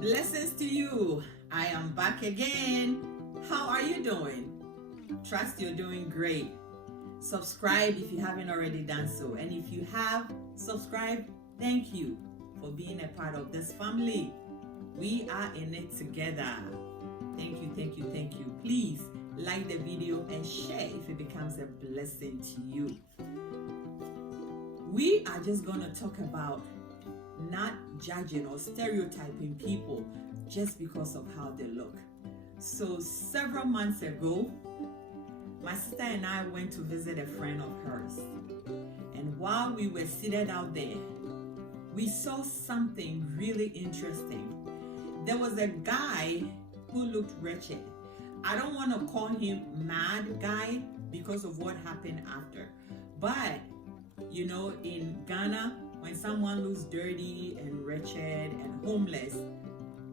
Blessings to you. I am back again. How are you doing? Trust you're doing great. Subscribe if you haven't already done so. And if you have subscribed, thank you for being a part of this family. We are in it together. Thank you, thank you, thank you. Please like the video and share if it becomes a blessing to you. We are just going to talk about not judging or stereotyping people just because of how they look. So several months ago, my sister and I went to visit a friend of hers. And while we were seated out there, we saw something really interesting. There was a guy who looked wretched. I don't want to call him mad guy because of what happened after. But, you know, in Ghana, when someone looks dirty and wretched and homeless,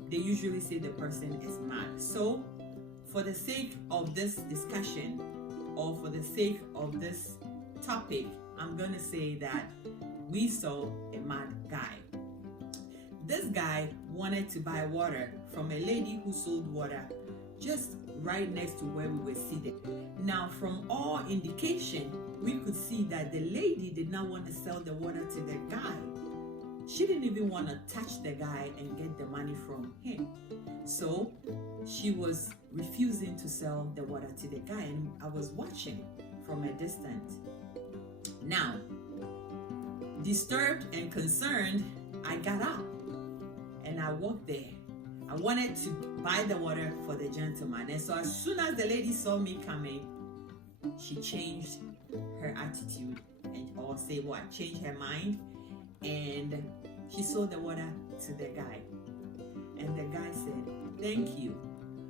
they usually say the person is mad. So, for the sake of this discussion, or for the sake of this topic, I'm going to say that we saw a mad guy. This guy wanted to buy water from a lady who sold water just right next to where we were seated. Now, from all indication, we could see that the lady did not want to sell the water to the guy. She didn't even want to touch the guy and get the money from him. So she was refusing to sell the water to the guy, and I was watching from a distance. Now, disturbed and concerned, I got up and I walked there. I wanted to buy the water for the gentleman. And so as soon as the lady saw me coming, she changed her attitude changed her mind, and she sold the water to the guy. And the guy said, "Thank you."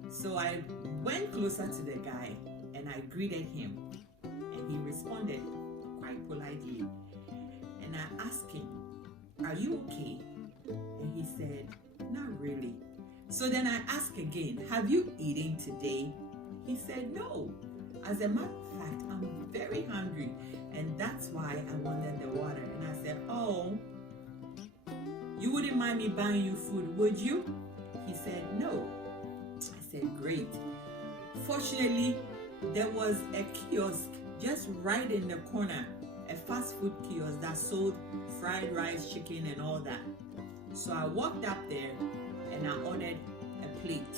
So I went closer to the guy and I greeted him, and he responded quite politely. And I asked him, "Are you okay?" And he said, "Not really." So then I asked again, "Have you eaten today?" He said, "No. As a matter of fact, I'm very hungry, and that's why I wanted the water." And I said, "Oh, you wouldn't mind me buying you food, would you?" He said, "No." I said, "Great." Fortunately, there was a kiosk just right in the corner, a fast food kiosk that sold fried rice, chicken, and all that. So I walked up there and I ordered a plate,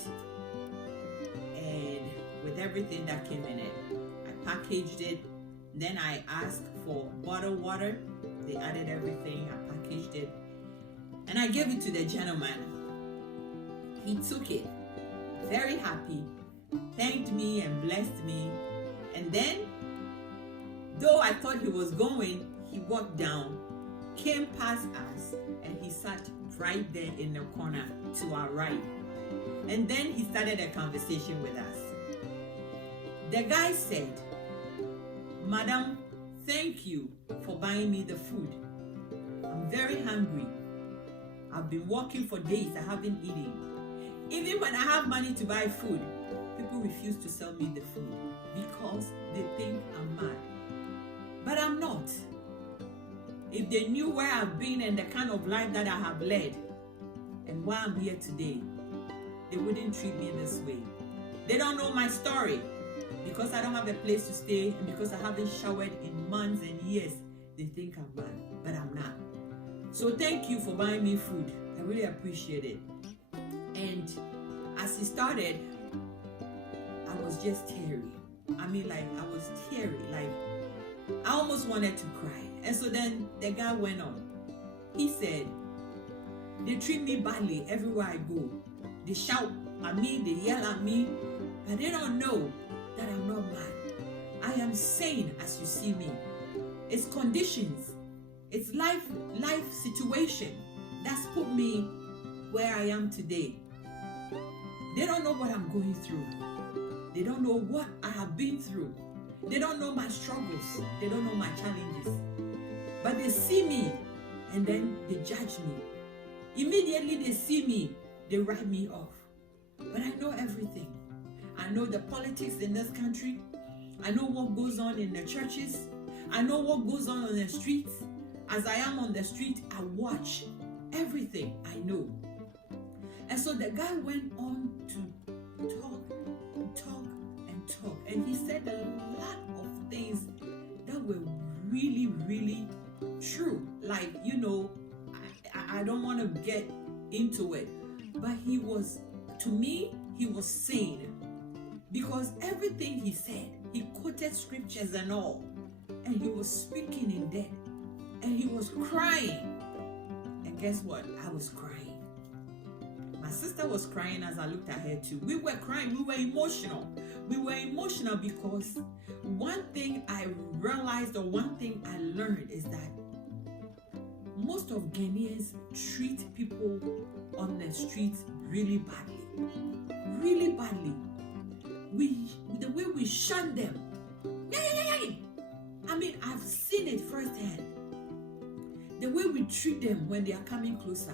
and with everything that came in it, I packaged it. Then I asked for bottled water. They added everything. I packaged it, and I gave it to the gentleman. He took it, very happy, thanked me and blessed me. And then, though I thought he was going, he walked down, came past us, and he sat right there in the corner to our right. And then he started a conversation with us. The guy said, "Madam, thank you for buying me the food. I'm very hungry. I've been walking for days. I haven't eaten. Even when I have money to buy food, people refuse to sell me the food because they think I'm mad. But I'm not. If they knew where I've been and the kind of life that I have led and why I'm here today, they wouldn't treat me this way. They don't know my story. Because I don't have a place to stay and because I haven't showered in months and years, they think I'm mad, but I'm not. So thank you for buying me food. I really appreciate it." And as he started, I was just teary. I was teary. I almost wanted to cry. And so then the guy went on. He said, "They treat me badly everywhere I go. They shout at me, they yell at me, but they don't know that I'm not mad. I am sane as you see me. It's conditions, it's life situation that's put me where I am today. They don't know what I'm going through. They don't know what I have been through. They don't know my struggles. They don't know my challenges. But they see me and then they judge me. Immediately they see me, they write me off. But I know everything. I know the politics in this country. I know what goes on in the churches. I know what goes on the streets. As I am on the street, I watch everything I know. And so the guy went on to talk and talk and talk. And he said a lot of things that were really, really true. Like, I don't want to get into it. But to me, he was sane. Because everything he said, he quoted scriptures and all. And he was speaking in depth. And he was crying. And guess what? I was crying. My sister was crying as I looked at her too. We were crying. We were emotional. We were emotional because one thing I realized, or one thing I learned, is that most of Ghanaians treat people on the streets really badly. Really badly. The way we shun them. I mean, I've seen it firsthand. The way we treat them when they are coming closer.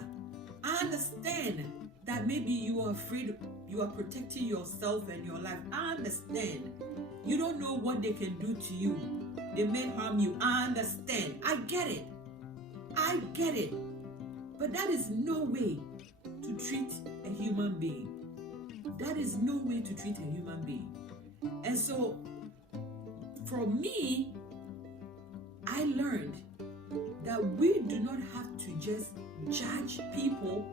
I understand that maybe you are afraid, you are protecting yourself and your life. I understand. You don't know what they can do to you. They may harm you. I understand. I get it. I get it. But that is no way to treat a human being. That is no way to treat a human being. And so, for me, I learned that we do not have to just judge people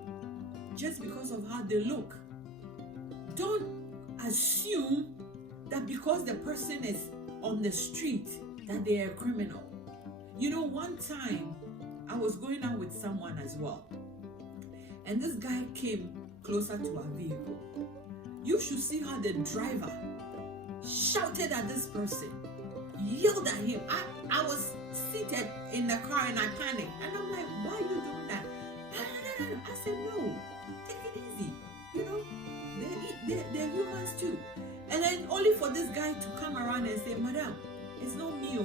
just because of how they look. Don't assume that because the person is on the street that they are a criminal. One time I was going out with someone as well, and this guy came closer to our vehicle. You should see how the driver shouted at this person, yelled at him. I was seated in the car and I panicked. And I'm like, why are you doing that? I said, no, take it easy. They're humans too. And then only for this guy to come around and say, Madam, it's not me.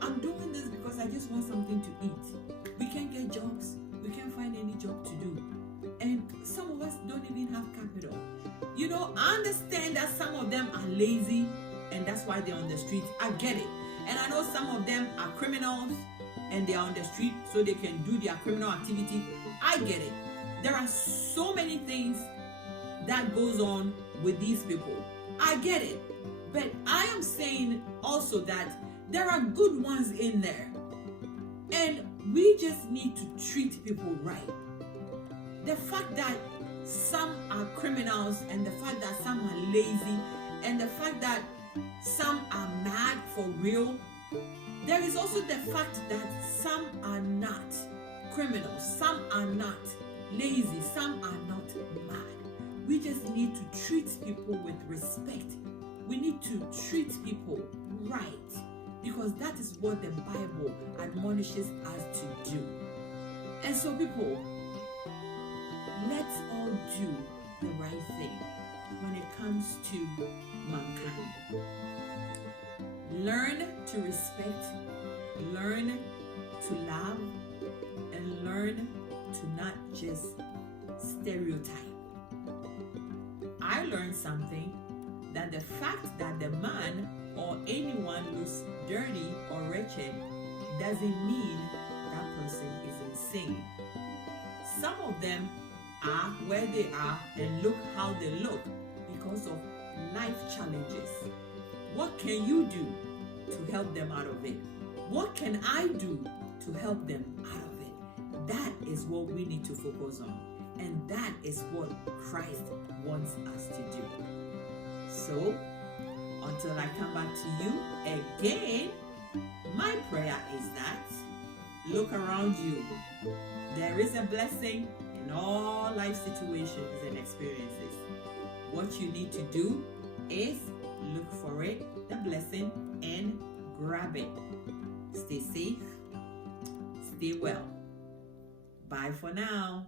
I'm doing this because I just want something to eat. We can't get jobs. We can't find any job to do. And some of us don't even have capital. I understand that some of them are lazy and that's why they're on the street. I get it. And I know some of them are criminals and they are on the street so they can do their criminal activity. I get it. There are so many things that goes on with these people. I get it. But I am saying also that there are good ones in there. And we just need to treat people right. The fact that some are criminals and the fact that some are lazy and the fact that some are mad for real, there is also the fact that some are not criminals, some are not lazy, some are not mad. We just need to treat people with respect. We need to treat people right because that is what the Bible admonishes us to do. And so people, let's all do the right thing when it comes to mankind. Learn to respect, learn to love, and learn to not just stereotype. I learned something, that the fact that the man or anyone looks dirty or wretched doesn't mean that person is insane. Some of them are where they are and look how they look because of life challenges. What can you do to help them out of it? What can I do to help them out of it? That is what we need to focus on. And that is what Christ wants us to do. So, until I come back to you again, my prayer is that look around you. There is a blessing in all life situations and experiences. What you need to do is look for it, the blessing, and grab it. Stay safe, stay well. Bye for now.